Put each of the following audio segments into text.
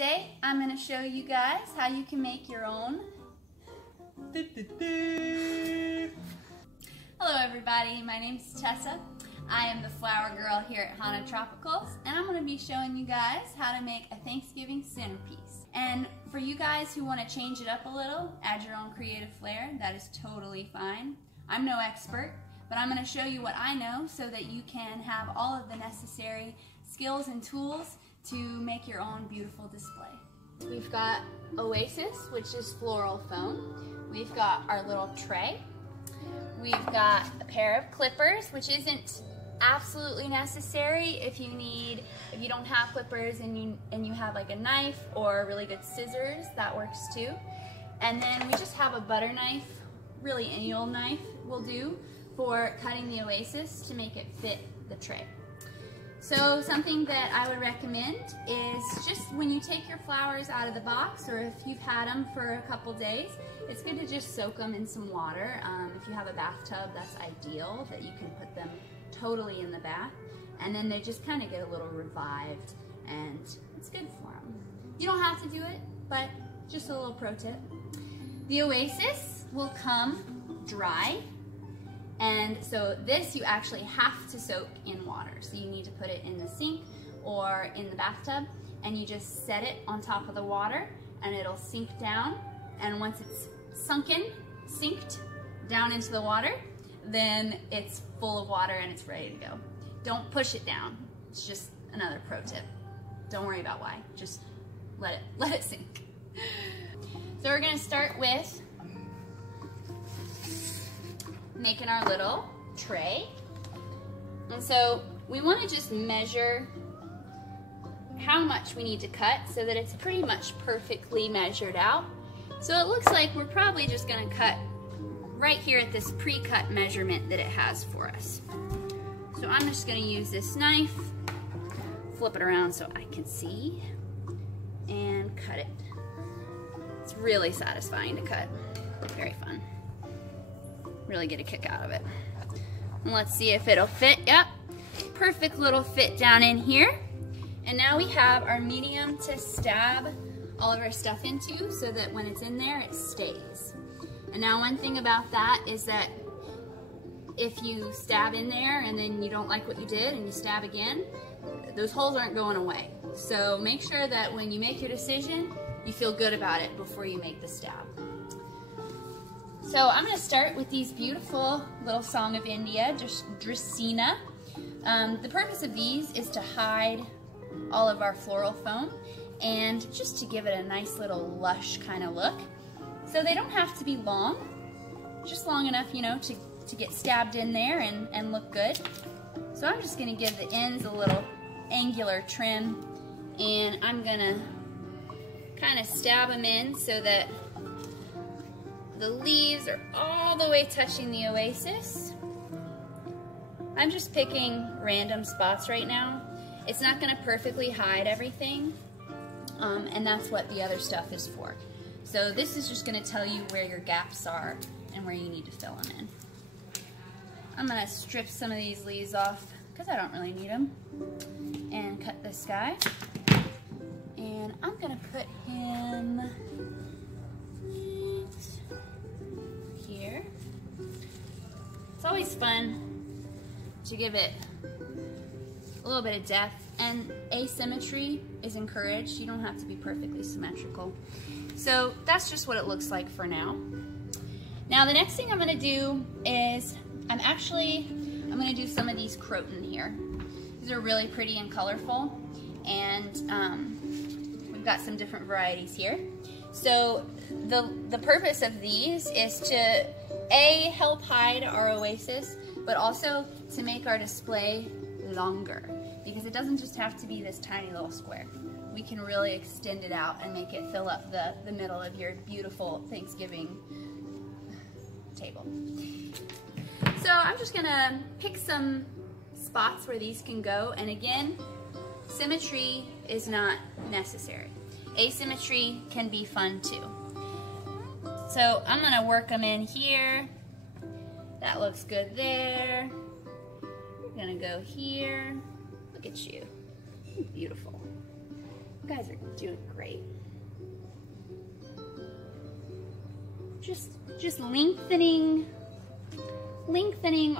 Today I'm going to show you guys how you can make your own. Hello everybody, my name is Tessa. I am the flower girl here at Hana Tropicals, and I'm going to be showing you guys how to make a Thanksgiving centerpiece. And for you guys who want to change it up a little, add your own creative flair, that is totally fine. I'm no expert, but I'm going to show you what I know so that you can have all of the necessary skills and tools to make your own beautiful display. We've got Oasis, which is floral foam. We've got our little tray. We've got a pair of clippers, which isn't absolutely necessary if you don't have clippers and you have like a knife or really good scissors, that works too. And then we just have a butter knife, really any old knife will do, for cutting the Oasis to make it fit the tray. So something that I would recommend is just when you take your flowers out of the box, or if you've had them for a couple days, it's good to just soak them in some water. If you have a bathtub, that's ideal, that you can put them totally in the bath, and then they just kind of get a little revived, and it's good for them. You don't have to do it, but just a little pro tip. The Oasis will come dry. And so this you actually have to soak in water. So you need to put it in the sink or in the bathtub, and you just set it on top of the water and it'll sink down. And once it's sinked down into the water, then it's full of water and it's ready to go. Don't push it down. It's just another pro tip. Don't worry about why, just let it sink. So we're gonna start with making our little tray. And so we want to just measure how much we need to cut so that it's pretty much perfectly measured out. So it looks like we're probably just going to cut right here at this pre-cut measurement that it has for us. So I'm just going to use this knife, flip it around so I can see, and cut it. It's really satisfying to cut, very fun. Really get a kick out of it. And let's see if it'll fit. Yep, perfect little fit down in here. And now we have our medium to stab all of our stuff into so that when it's in there, it stays. And now one thing about that is that if you stab in there and then you don't like what you did and you stab again, those holes aren't going away. So make sure that when you make your decision, you feel good about it before you make the stab. So I'm going to start with these beautiful little Song of India, Dracaena. The purpose of these is to hide all of our floral foam and just to give it a nice little lush kind of look. So they don't have to be long, just long enough, you know, to get stabbed in there and look good. So I'm just going to give the ends a little angular trim, and I'm going to kind of stab them in so that the leaves are all the way touching the Oasis. I'm just picking random spots right now. It's not going to perfectly hide everything, and that's what the other stuff is for. So this is just going to tell you where your gaps are and where you need to fill them in. I'm going to strip some of these leaves off because I don't really need them, and cut this guy. And I'm going to put him here. It's always fun to give it a little bit of depth, and asymmetry is encouraged. You don't have to be perfectly symmetrical. So that's just what it looks like for now. Now the next thing I'm going to do is I'm going to do some of these croton here. These are really pretty and colorful, and we've got some different varieties here. So the purpose of these is to help hide our Oasis, but also to make our display longer, because it doesn't just have to be this tiny little square. We can really extend it out and make it fill up the middle of your beautiful Thanksgiving table. So I'm just gonna pick some spots where these can go, and again, symmetry is not necessary. Asymmetry can be fun too. So I'm gonna work them in here. That looks good there. We're gonna go here. Look at you. Beautiful. guys are doing great. Just lengthening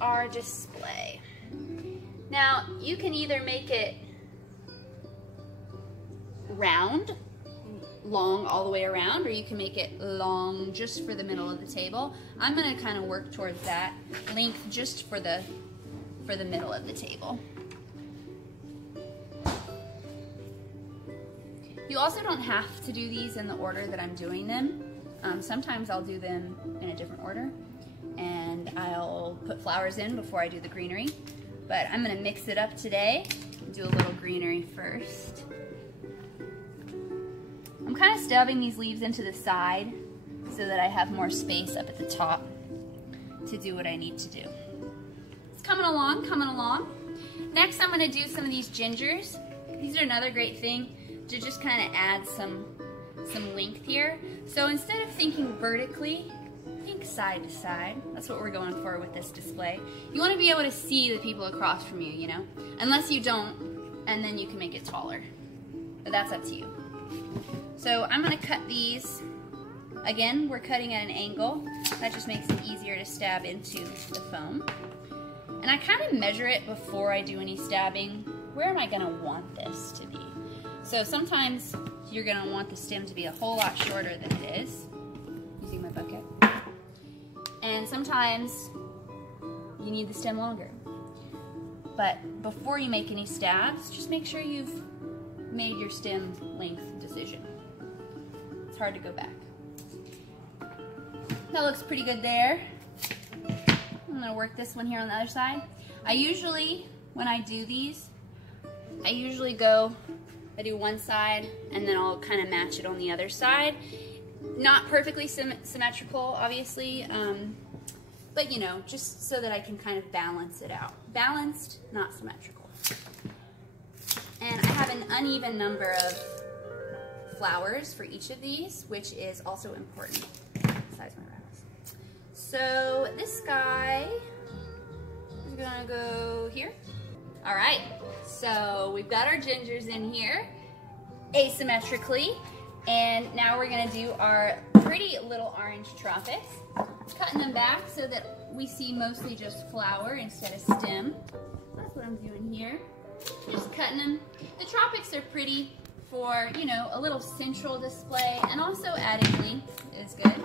our display. Now, you can either make it round, long all the way around, or you can make it long just for the middle of the table. I'm gonna kind of work towards that length just for the middle of the table. You also don't have to do these in the order that I'm doing them. Sometimes I'll do them in a different order, and I'll put flowers in before I do the greenery. But I'm gonna mix it up today and do a little greenery first. I'm kind of stubbing these leaves into the side so that I have more space up at the top to do what I need to do. It's coming along, coming along. Next, I'm gonna do some of these gingers. These are another great thing to just kind of add some length here. So instead of thinking vertically, think side to side. That's what we're going for with this display. You want to be able to see the people across from you, you know? Unless you don't, and then you can make it taller. But that's up to you. So I'm going to cut these. Again, we're cutting at an angle. That just makes it easier to stab into the foam. And I kind of measure it before I do any stabbing. Where am I going to want this to be? So sometimes you're going to want the stem to be a whole lot shorter than it is, using my bucket. And sometimes you need the stem longer. But before you make any stabs, just make sure you've made your stem length decision. It's hard to go back. That looks pretty good there. I'm gonna work this one here on the other side. I usually, when I do these, I do one side and then I'll kind of match it on the other side. Not perfectly symmetrical, obviously, but you know, just so that I can kind of balance it out. Balanced, not symmetrical. And I have an uneven number of flowers for each of these, which is also important. Besides my rattles. So this guy is gonna go here. All right, so we've got our gingers in here asymmetrically, and now we're gonna do our pretty little orange tropics, cutting them back so that we see mostly just flower instead of stem. That's what I'm doing here. Just cutting them. The tropics are pretty for, you know, a little central display, and also adding length is good.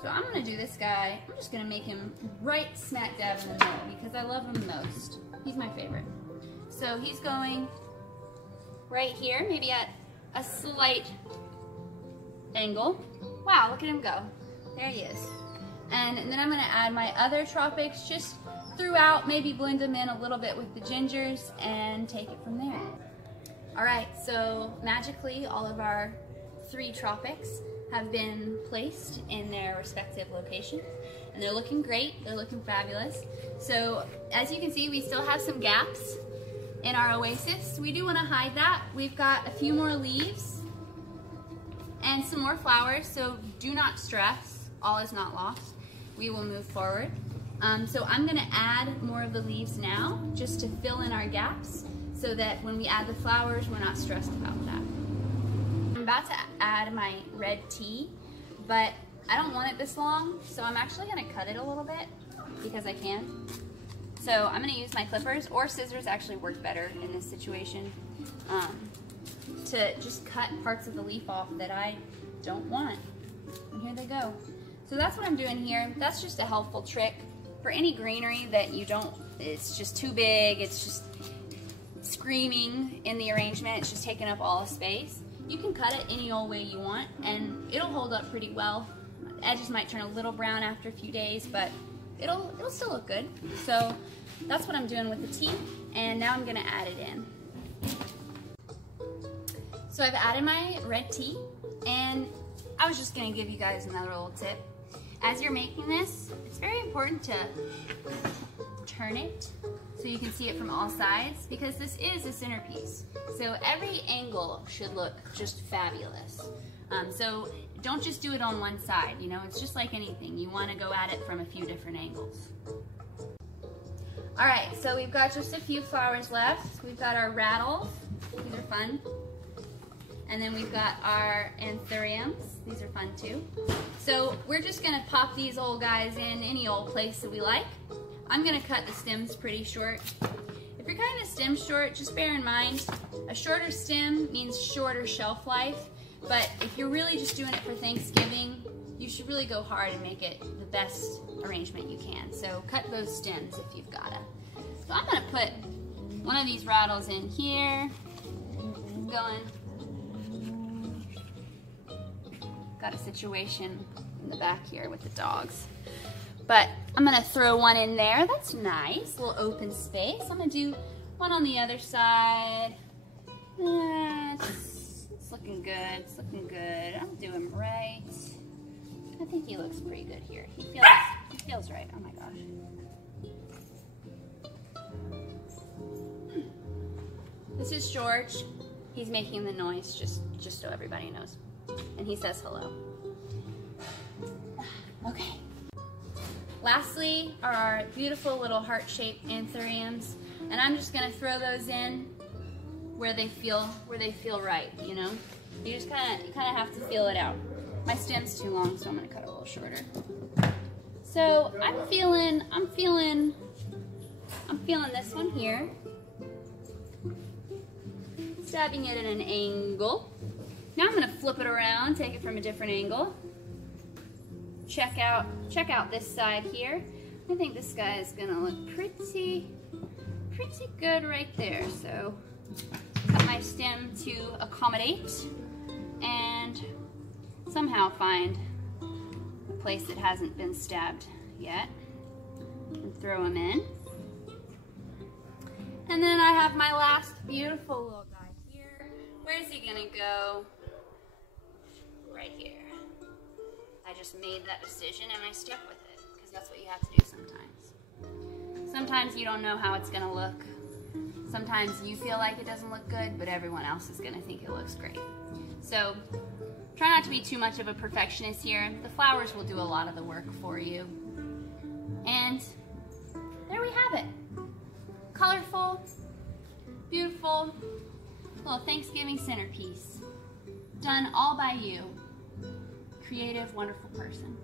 So I'm gonna do this guy. I'm just gonna make him right smack dab in the middle because I love him most. He's my favorite. So he's going right here, maybe at a slight angle. Wow, look at him go. There he is. And then I'm gonna add my other tropics just throughout, maybe blend them in a little bit with the gingers and take it from there. All right, so magically all of our 3 tropics have been placed in their respective locations, and they're looking great, they're looking fabulous. So as you can see, we still have some gaps in our oasis. We do want to hide that. We've got a few more leaves and some more flowers, so do not stress, all is not lost. We will move forward. So I'm gonna add more of the leaves now just to fill in our gaps so that when we add the flowers, we're not stressed about that. I'm about to add my red tea, but I don't want it this long, so I'm actually gonna cut it a little bit because I can. So I'm gonna use my clippers, or scissors actually work better in this situation, to just cut parts of the leaf off that I don't want. And here they go. So that's what I'm doing here. That's just a helpful trick for any greenery that you don't, it's just too big, it's just screaming in the arrangement, it's just taking up all the space. You can cut it any old way you want and it'll hold up pretty well. Edges might turn a little brown after a few days, but it'll still look good. So that's what I'm doing with the tea, and now I'm gonna add it in. So I've added my red tea, and I was just gonna give you guys another little tip. As you're making this, it's very important to turn it so you can see it from all sides, because this is a centerpiece. So every angle should look just fabulous. So don't just do it on one side, you know, it's just like anything. You want to go at it from a few different angles. All right, so we've got just a few flowers left. We've got our rattles, these are fun. And then we've got our anthuriums. These are fun too. So we're just gonna pop these old guys in any old place that we like. I'm gonna cut the stems pretty short. If you're cutting the stems short, just bear in mind, a shorter stem means shorter shelf life, but if you're really just doing it for Thanksgiving, you should really go hard and make it the best arrangement you can. So cut those stems if you've got it. So I'm gonna put one of these rattles in here, going. Got a situation in the back here with the dogs. But I'm gonna throw one in there. That's nice, a little open space. I'm gonna do one on the other side. It's looking good, it's looking good. I'm doing right. I think he looks pretty good here. He feels right, oh my gosh. This is George. He's making the noise, just so everybody knows. And he says hello. Okay. Lastly are our beautiful little heart-shaped anthuriums, and I'm just gonna throw those in where they feel right, you know? You just kind of have to feel it out. My stem's too long, so I'm gonna cut it a little shorter. So I'm feeling this one here. Stabbing it at an angle. Now I'm gonna flip it around, take it from a different angle. Check out this side here. I think this guy is gonna look pretty good right there. So cut my stem to accommodate and somehow find a place that hasn't been stabbed yet and throw him in. And then I have my last beautiful little guy here. Where's he gonna go? Right here. I just made that decision and I stuck with it because that's what you have to do sometimes. Sometimes you don't know how it's gonna look. Sometimes you feel like it doesn't look good, but everyone else is gonna think it looks great. So try not to be too much of a perfectionist here. The flowers will do a lot of the work for you. And there we have it. Colorful, beautiful, little Thanksgiving centerpiece. Done all by you. Creative, wonderful person.